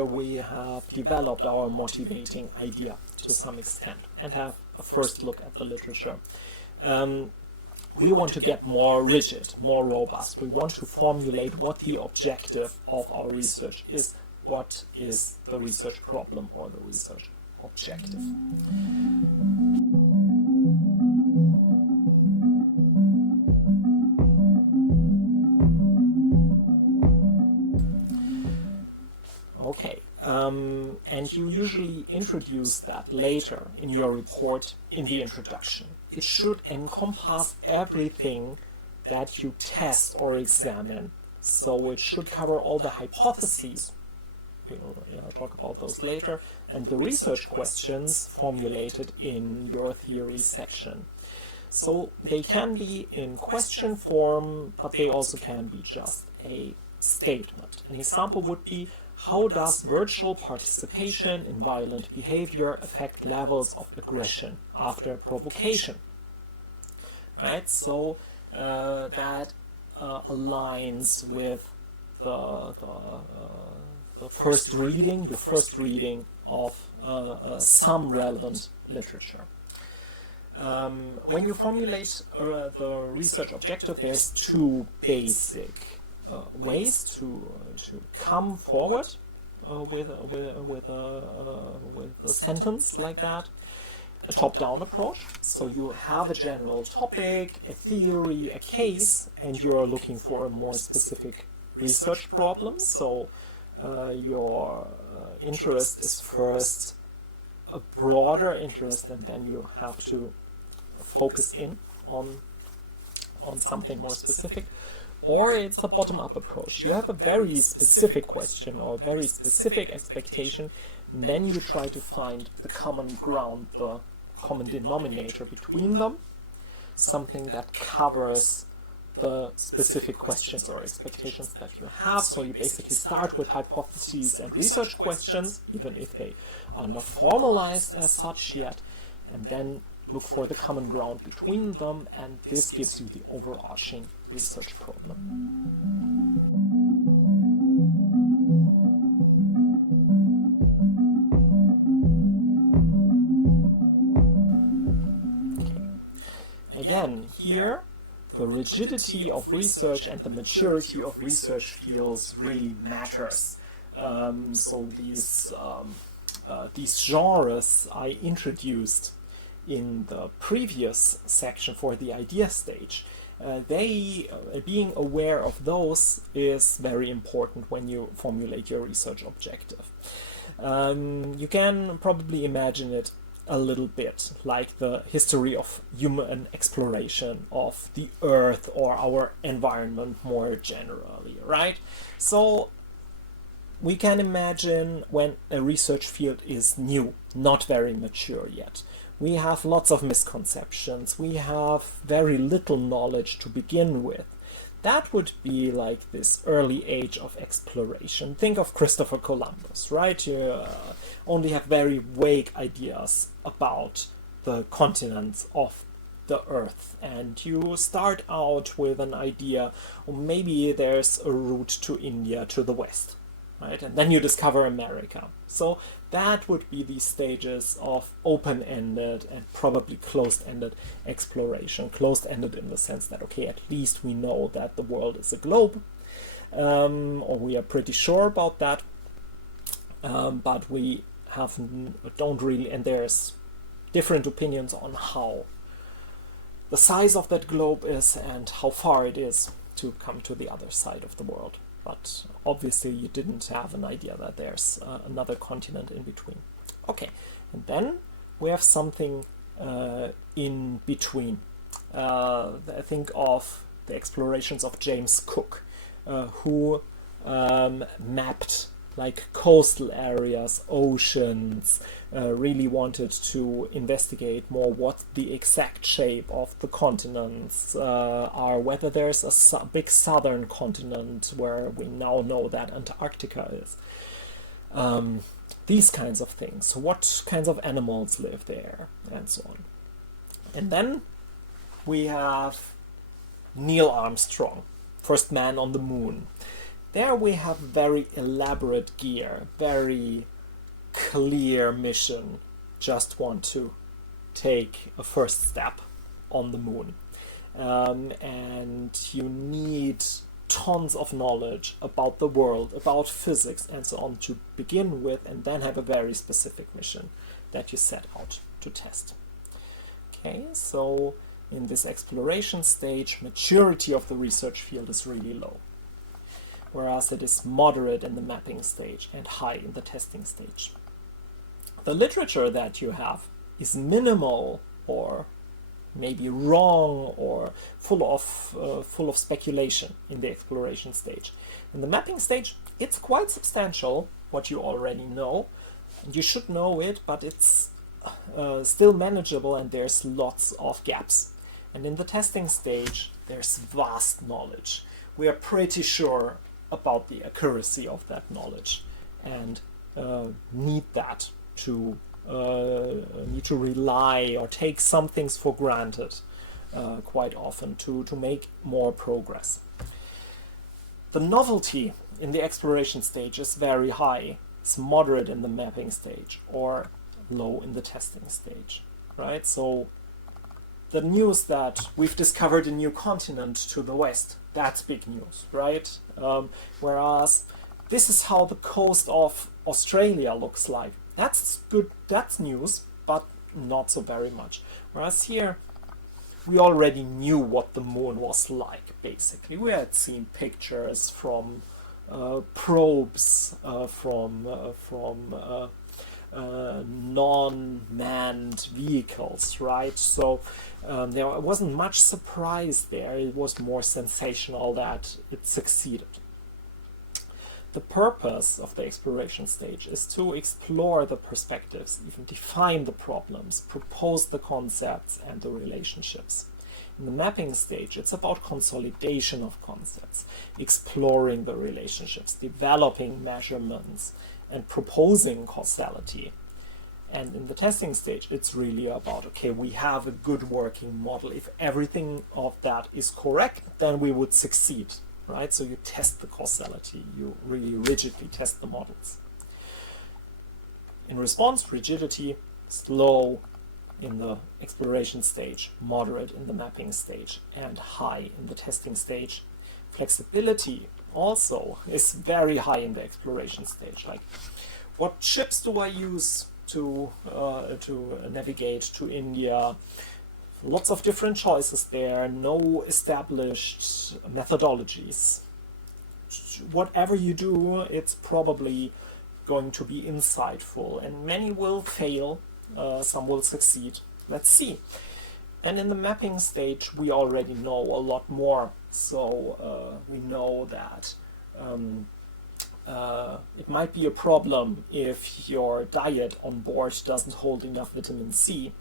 after we have developed our motivating idea to some extent and have a first look at the literature, we want to get more rigid, more robust. We want to formulate what the objective of our research is. What is the research problem or the research objective? Okay, and you usually introduce that later in your report in the introduction. It should encompass everything that you test or examine. So it should cover all the hypotheses, we'll talk about those later, and the research questions formulated in your theory section. So they can be in question form, but they also can be just a statement. An example would be, how does virtual participation in violent behavior affect levels of aggression after provocation? Right, so that aligns with the first reading of some relevant literature. When you formulate the research objective, there's two basic ways to come forward with a sentence like that. A top-down approach, so you have a general topic, a theory, a case, and you're looking for a more specific research problem. So your interest is first a broader interest, and then you have to focus in on something more specific. Or it's a bottom-up approach. You have a very specific question or very specific expectation, and then you try to find the common ground, the common denominator between them, something that covers the specific questions or expectations that you have. So you basically start with hypotheses and research questions, even if they are not formalized as such yet, and then look for the common ground between them, and this gives you the overarching research problem. Again, here, the rigidity of research and the maturity of research fields really matters. So these genres I introduced in the previous section for the idea stage, being aware of those is very important when you formulate your research objective. You can probably imagine it a little bit like the history of human exploration of the Earth or our environment more generally, right? So we can imagine when a research field is new, not very mature yet. We have lots of misconceptions. We have very little knowledge to begin with. That would be like this early age of exploration. Think of Christopher Columbus, right? You only have very vague ideas about the continents of the Earth, and you start out with an idea, or maybe there's a route to India to the west, right? And then you discover America. So that would be the stages of open-ended and probably closed-ended exploration. Closed-ended in the sense that, okay, at least we know that the world is a globe, or we are pretty sure about that, but we don't really, and there's different opinions on how the size of that globe is and how far it is to come to the other side of the world. But obviously you didn't have an idea that there's another continent in between. Okay, and then we have something in between. I think of the explorations of James Cook, who mapped like coastal areas, oceans, really wanted to investigate more what the exact shape of the continents are, whether there's a big southern continent where we now know that Antarctica is. These kinds of things. What kinds of animals live there, and so on. And then we have Neil Armstrong, first man on the moon. There we have very elaborate gear, very clear mission, just want to take a first step on the moon. And you need tons of knowledge about the world, about physics and so on to begin with, and then have a very specific mission that you set out to test. Okay, so in this exploration stage, maturity of the research field is really low, whereas it is moderate in the mapping stage and high in the testing stage. The literature that you have is minimal or maybe wrong or full of speculation in the exploration stage. In the mapping stage, it's quite substantial what you already know, and you should know it, but it's still manageable and there's lots of gaps. And in the testing stage, there's vast knowledge. We are pretty sure about the accuracy of that knowledge and need to rely or take some things for granted quite often to make more progress. The novelty in the exploration stage is very high. It's moderate in the mapping stage or low in the testing stage, right? So the news that we've discovered a new continent to the west, that's big news, right? Whereas this is how the coast of Australia looks like. That's good, that's news, but not so very much. Whereas here, we already knew what the moon was like, basically. We had seen pictures from probes, from non-manned vehicles, right? So there wasn't much surprise there. It was more sensational that it succeeded. The purpose of the exploration stage is to explore the perspectives, even define the problems, propose the concepts and the relationships. In the mapping stage, it's about consolidation of concepts, exploring the relationships, developing measurements, and proposing causality. And in the testing stage, it's really about, okay, we have a good working model. If everything of that is correct, then we would succeed. Right? So you test the causality, you really rigidly test the models. In response, rigidity is low in the exploration stage, moderate in the mapping stage, and high in the testing stage. Flexibility also is very high in the exploration stage. Like, what ships do I use to navigate to India? Lots of different choices there, no established methodologies. Whatever you do, it's probably going to be insightful, and many will fail, some will succeed. Let's see. And in the mapping stage, we already know a lot more. So we know that it might be a problem if your diet on board doesn't hold enough vitamin C.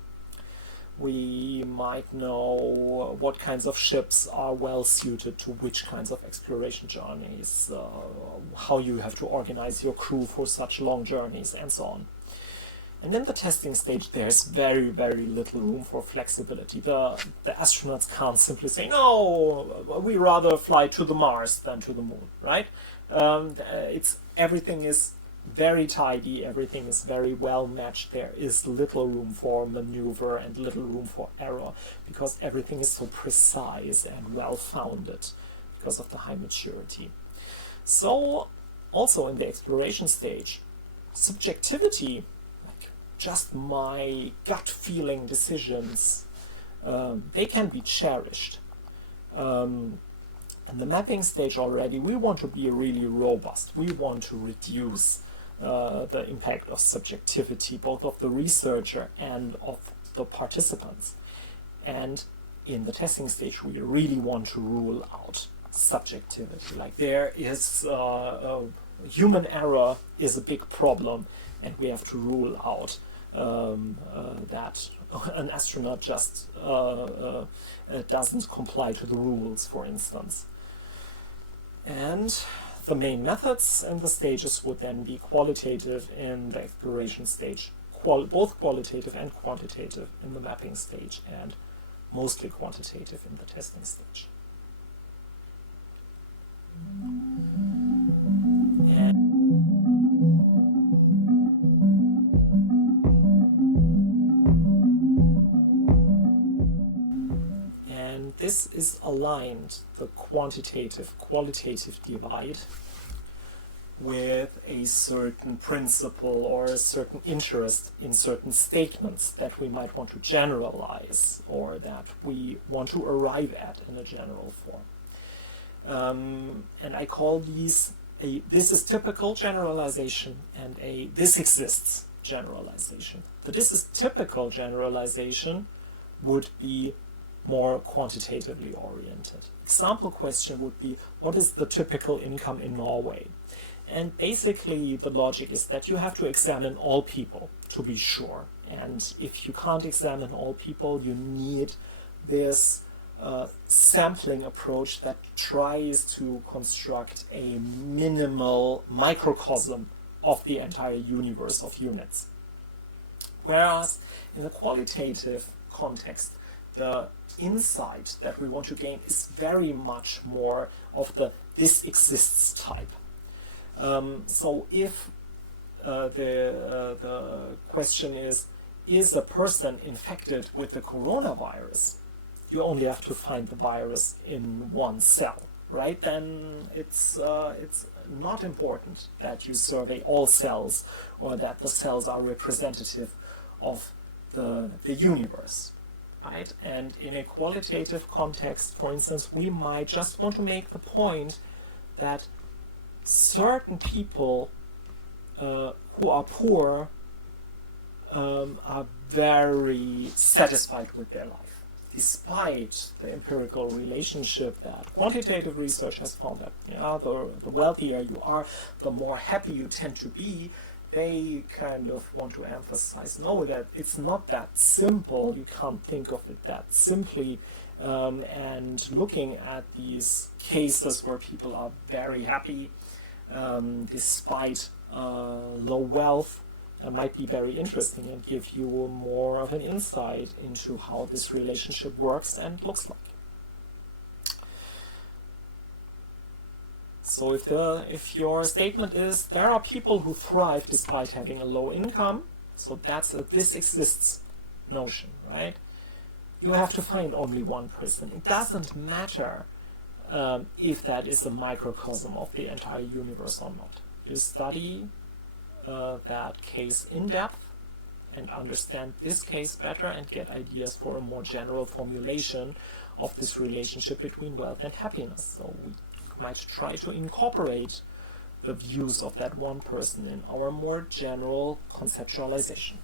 We might know what kinds of ships are well suited to which kinds of exploration journeys, how you have to organize your crew for such long journeys, and so on. And in the testing stage, there's very, very little room for flexibility. The astronauts can't simply say, no, we rather fly to the Mars than to the moon, right? Everything is very tidy, everything is very well matched. There is little room for maneuver and little room for error because everything is so precise and well founded because of the high maturity. So also in the exploration stage, subjectivity, like just my gut feeling decisions, they can be cherished. In the mapping stage already, we want to be really robust. We want to reduce the impact of subjectivity, both of the researcher and of the participants. And in the testing stage, we really want to rule out subjectivity. Like there is human error is a big problem, and we have to rule out that an astronaut just doesn't comply to the rules, for instance. And the main methods and the stages would then be qualitative in the exploration stage, both qualitative and quantitative in the mapping stage, and mostly quantitative in the testing stage. this is aligned, the quantitative-qualitative divide, with a certain principle or a certain interest in certain statements that we might want to generalize or that we want to arrive at in a general form. And I call these a "this is typical" generalization and a "this exists" generalization. The "this is typical" generalization would be more quantitatively oriented. Example question would be, what is the typical income in Norway? And basically the logic is that you have to examine all people to be sure. And if you can't examine all people, you need this sampling approach that tries to construct a minimal microcosm of the entire universe of units. Whereas in the qualitative context, the insight that we want to gain is very much more of the "this exists" type. So if the question is a person infected with the coronavirus, you only have to find the virus in one cell, right? Then it's not important that you survey all cells or that the cells are representative of the universe, right? And in a qualitative context, for instance, we might just want to make the point that certain people who are poor are very satisfied with their life, despite the empirical relationship that quantitative research has found that the wealthier you are, the more happy you tend to be. They kind of want to emphasize, no, that it's not that simple. You can't think of it that simply. And looking at these cases where people are very happy despite low wealth, might be very interesting and give you more of an insight into how this relationship works and looks like. So if your statement is there are people who thrive despite having a low income, so that's a "this exists" notion, right? You have to find only one person. It doesn't matter if that is a microcosm of the entire universe or not. You study that case in depth and understand this case better and get ideas for a more general formulation of this relationship between wealth and happiness. So we might try to incorporate the views of that one person in our more general conceptualization.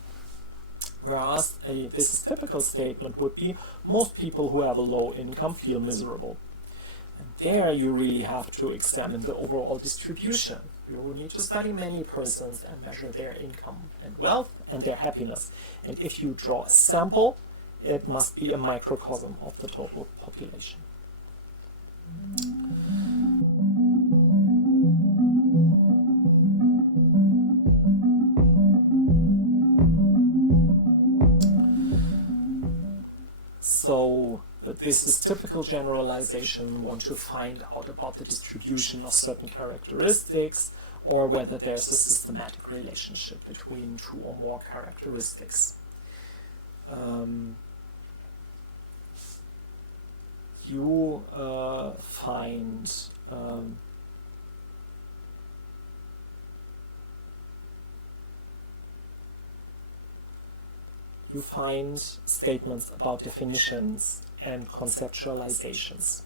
Whereas a "this is typical" statement would be most people who have a low income feel miserable. And there you really have to examine the overall distribution. You will need to study many persons and measure their income and wealth and their happiness. And if you draw a sample, it must be a microcosm of the total population. So this is typical generalization. We want to find out about the distribution of certain characteristics or whether there's a systematic relationship between two or more characteristics. You find statements about definitions and conceptualizations.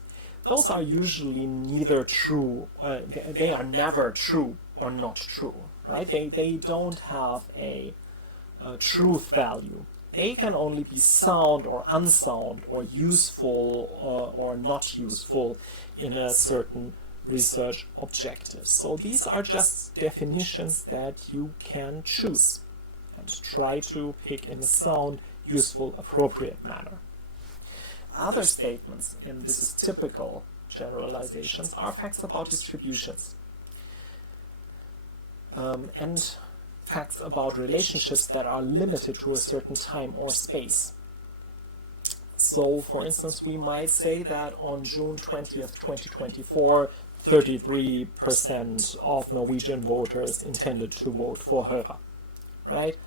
Those are usually neither true, they are never true or not true, right? They don't have a truth value. They can only be sound or unsound or useful or not useful in a certain research objective. So these are just definitions that you can choose and try to pick in a sound, useful, appropriate manner. Other statements in "this is typical" generalizations are facts about distributions and facts about relationships that are limited to a certain time or space. So, for instance, we might say that on June 20th, 2024, 33% of Norwegian voters intended to vote for Høyre, right?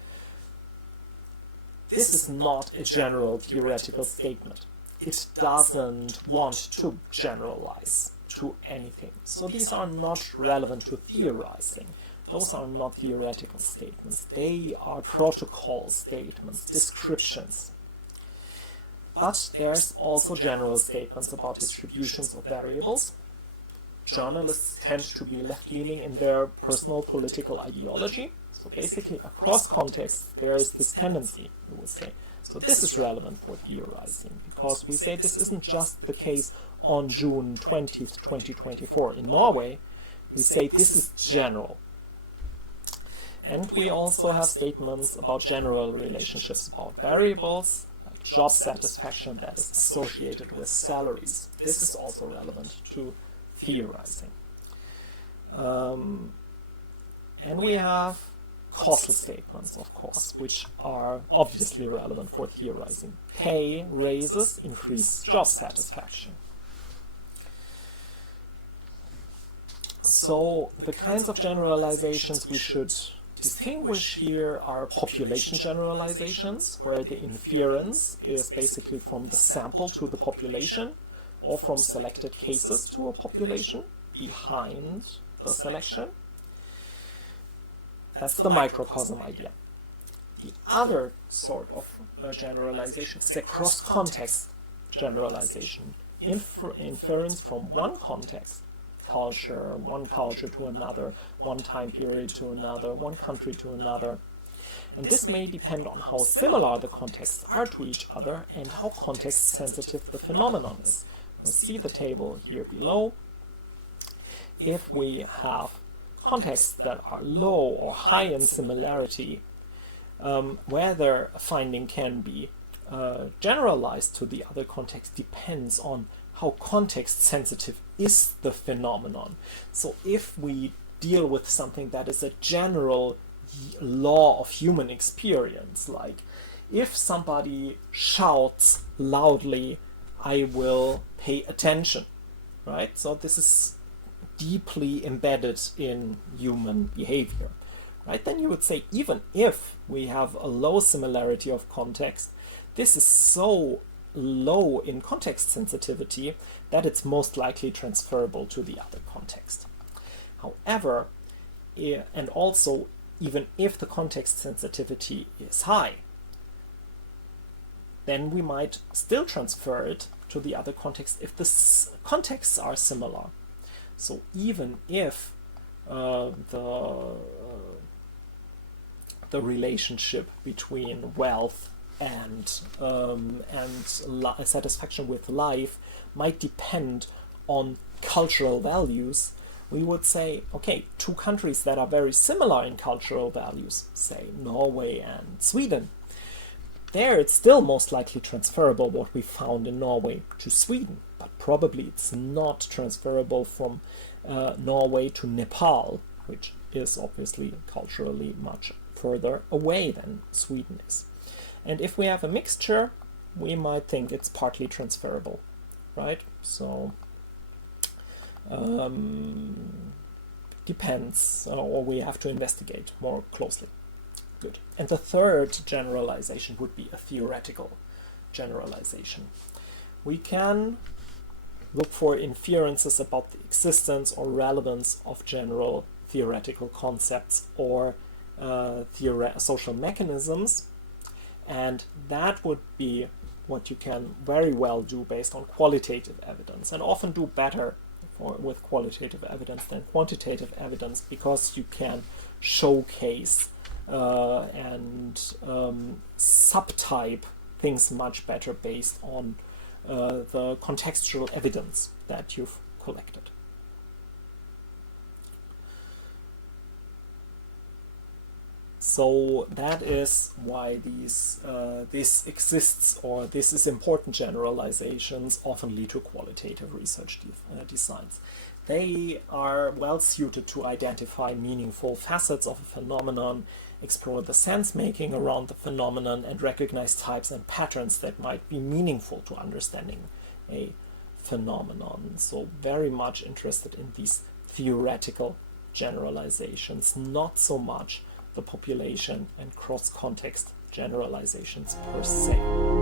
This is not a general theoretical statement. it doesn't want to generalize to anything. So these are not relevant to theorizing. Those are not theoretical statements. They are protocol statements, descriptions. But there's also general statements about distributions of variables. Journalists tend to be left-leaning in their personal political ideology. So basically, across contexts, there is this tendency, we would say. So this is relevant for theorizing, because we say this isn't just the case on June 20th, 2024 in Norway. We say this is general. And we also have statements about general relationships about variables, like job satisfaction that is associated with salaries. This is also relevant to theorizing. And we have causal statements, of course, which are obviously relevant for theorizing. Pay raises increase job satisfaction. So the kinds of generalizations we should distinguish here are population generalizations, where the inference is basically from the sample to the population, or from selected cases to a population behind the selection. That's the microcosm idea. The other sort of generalization is the cross-context generalization, inference from one context, one culture to another, one time period to another, one country to another. And this may depend on how similar the contexts are to each other and how context-sensitive the phenomenon is. You see the table here below. If we have contexts that are low or high in similarity, whether a finding can be generalized to the other context depends on how context-sensitive is the phenomenon. So if we deal with something that is a general law of human experience, like if somebody shouts loudly, I will pay attention, right? So this is deeply embedded in human behavior, right? Then you would say, even if we have a low similarity of context, this is so low in context sensitivity that it's most likely transferable to the other context. However, and also even if the context sensitivity is high, then we might still transfer it to the other context if the contexts are similar. So even if the relationship between wealth and satisfaction with life might depend on cultural values, we would say, okay, two countries that are very similar in cultural values, say Norway and Sweden, there it's still most likely transferable what we found in Norway to Sweden, but probably it's not transferable from Norway to Nepal, which is obviously culturally much further away than Sweden is. And if we have a mixture, we might think it's partly transferable, right? So depends, or we have to investigate more closely. Good. And the third generalization would be a theoretical generalization. We can look for inferences about the existence or relevance of general theoretical concepts or social mechanisms, and that would be what you can very well do based on qualitative evidence, and often do better with qualitative evidence than quantitative evidence, because you can showcase and subtype things much better based on the contextual evidence that you've collected. So that is why this exists, or this is important generalizations often lead to qualitative research designs. They are well suited to identify meaningful facets of a phenomenon, explore the sense-making around the phenomenon, and recognize types and patterns that might be meaningful to understanding a phenomenon. So very much interested in these theoretical generalizations, not so much the population and cross-context generalizations per se.